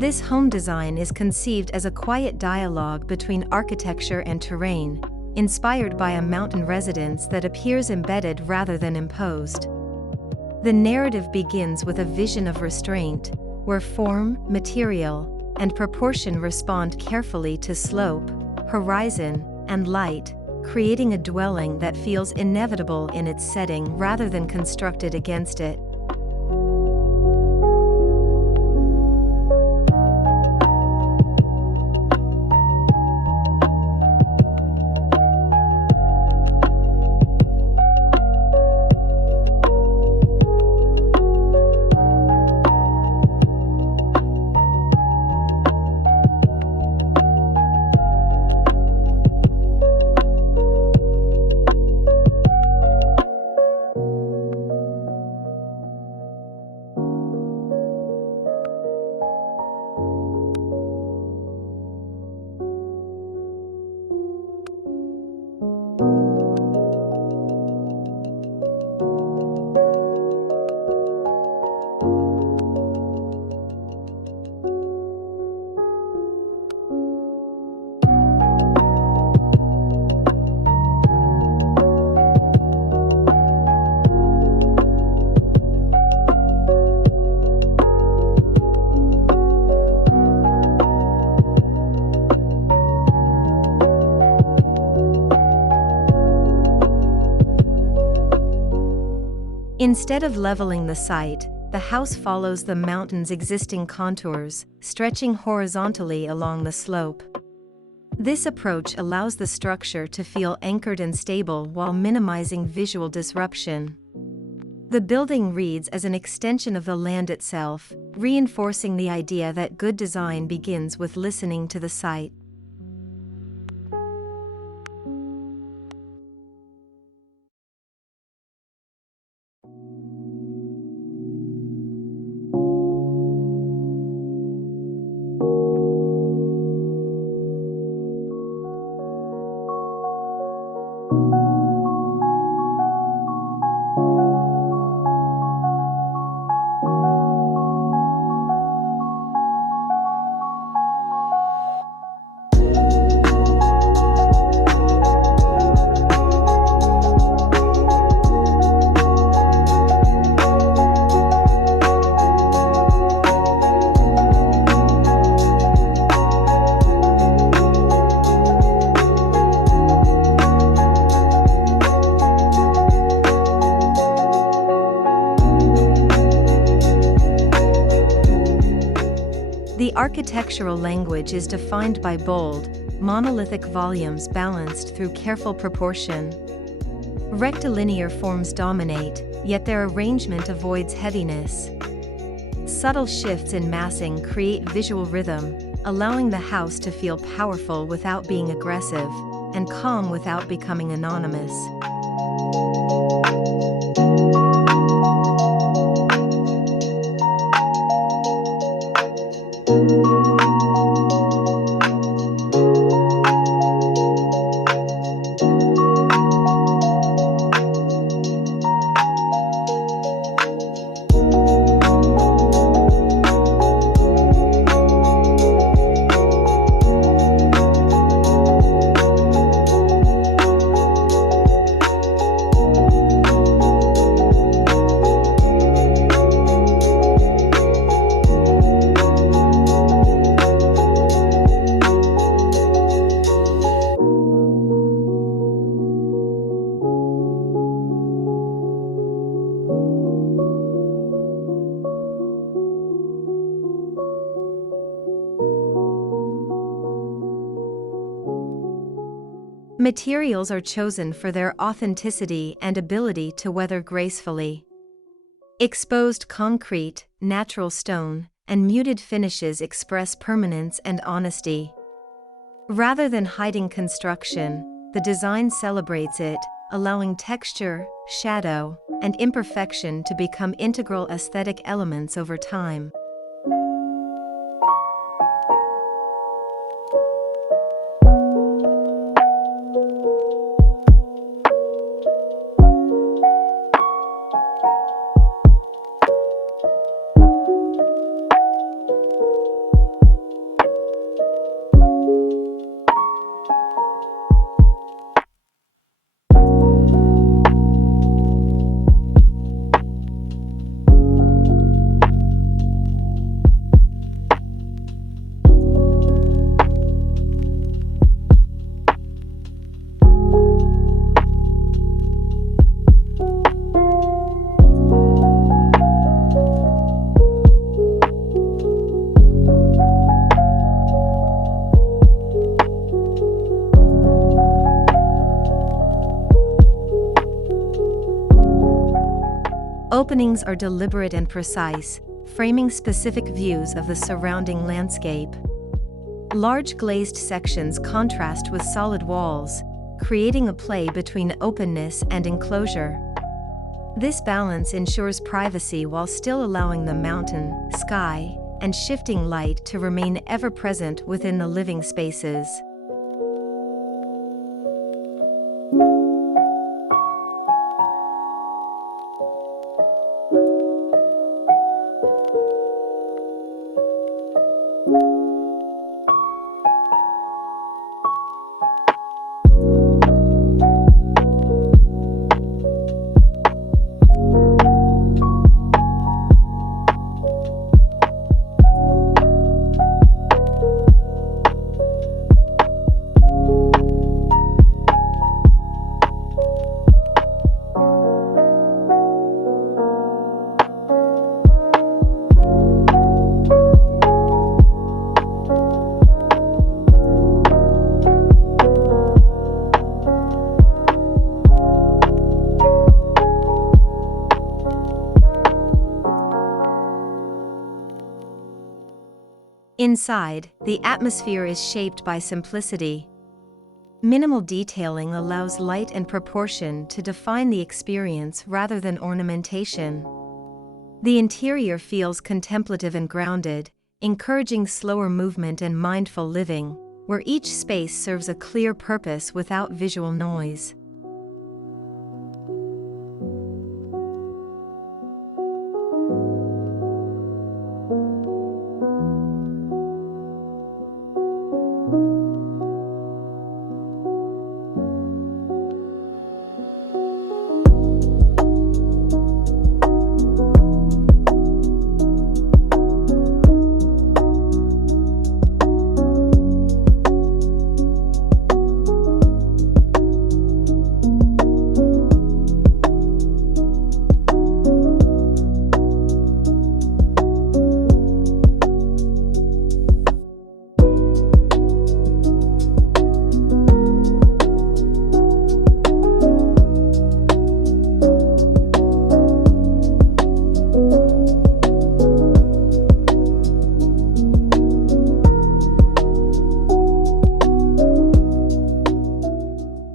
This home design is conceived as a quiet dialogue between architecture and terrain, inspired by a mountain residence that appears embedded rather than imposed. The narrative begins with a vision of restraint, where form, material, and proportion respond carefully to slope, horizon, and light, creating a dwelling that feels inevitable in its setting rather than constructed against it. Instead of leveling the site, the house follows the mountain's existing contours, stretching horizontally along the slope. This approach allows the structure to feel anchored and stable while minimizing visual disruption. The building reads as an extension of the land itself, reinforcing the idea that good design begins with listening to the site. The architectural language is defined by bold, monolithic volumes balanced through careful proportion. Rectilinear forms dominate, yet their arrangement avoids heaviness. Subtle shifts in massing create visual rhythm, allowing the house to feel powerful without being aggressive, and calm without becoming anonymous. Materials are chosen for their authenticity and ability to weather gracefully. Exposed concrete, natural stone, and muted finishes express permanence and honesty. Rather than hiding construction, the design celebrates it, allowing texture, shadow, and imperfection to become integral aesthetic elements over time. openings are deliberate and precise, framing specific views of the surrounding landscape. Large glazed sections contrast with solid walls, creating a play between openness and enclosure. This balance ensures privacy while still allowing the mountain, sky, and shifting light to remain ever present within the living spaces. Inside, the atmosphere is shaped by simplicity. Minimal detailing allows light and proportion to define the experience rather than ornamentation. The interior feels contemplative and grounded, encouraging slower movement and mindful living, where each space serves a clear purpose without visual noise.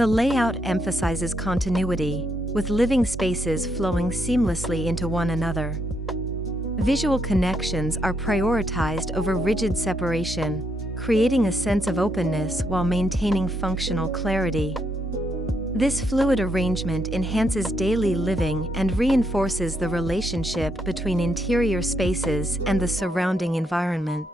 The layout emphasizes continuity, with living spaces flowing seamlessly into one another. Visual connections are prioritized over rigid separation, creating a sense of openness while maintaining functional clarity. This fluid arrangement enhances daily living and reinforces the relationship between interior spaces and the surrounding environment.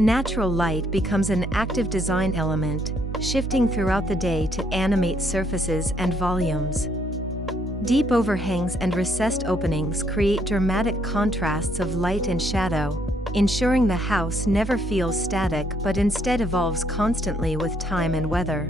Natural light becomes an active design element, shifting throughout the day to animate surfaces and volumes. Deep overhangs and recessed openings create dramatic contrasts of light and shadow, ensuring the house never feels static but instead evolves constantly with time and weather.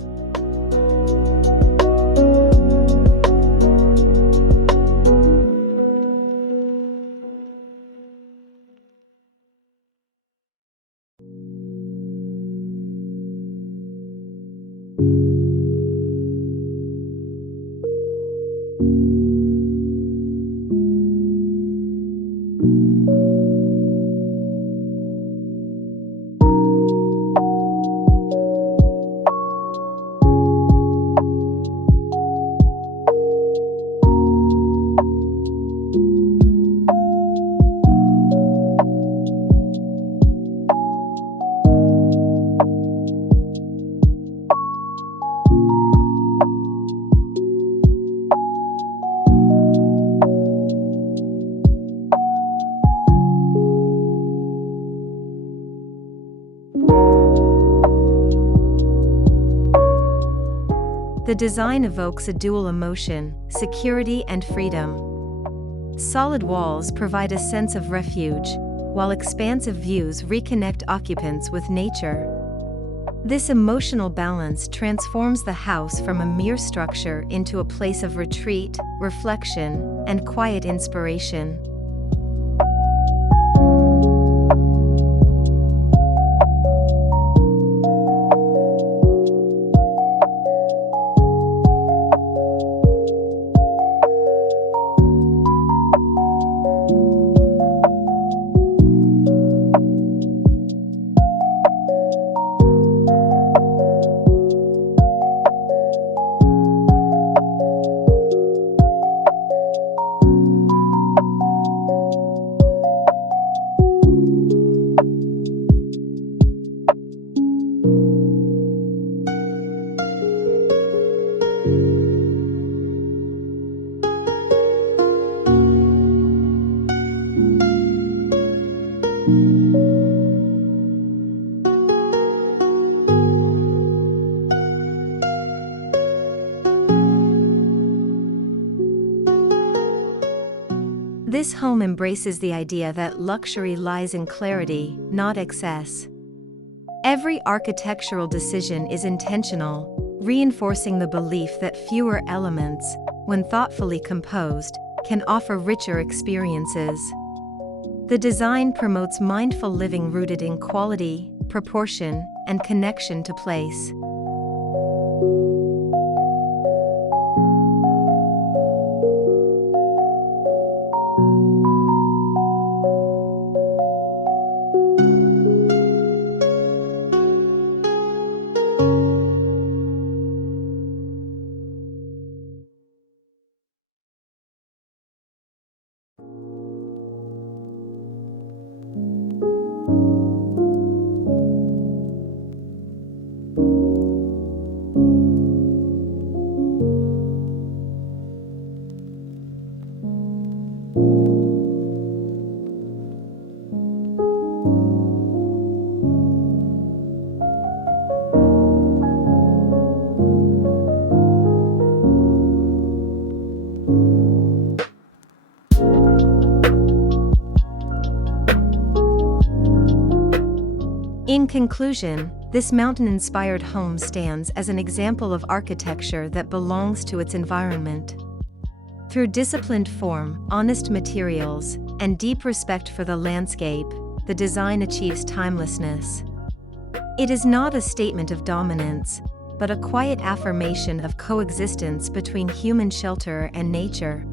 The design evokes a dual emotion, security and freedom. Solid walls provide a sense of refuge, while expansive views reconnect occupants with nature. This emotional balance transforms the house from a mere structure into a place of retreat, reflection, and quiet inspiration. This home embraces the idea that luxury lies in clarity, not excess. Every architectural decision is intentional, reinforcing the belief that fewer elements, when thoughtfully composed, can offer richer experiences. The design promotes mindful living rooted in quality, proportion, and connection to place. In conclusion, this mountain-inspired home stands as an example of architecture that belongs to its environment. Through disciplined form, honest materials, and deep respect for the landscape, the design achieves timelessness. It is not a statement of dominance, but a quiet affirmation of coexistence between human shelter and nature.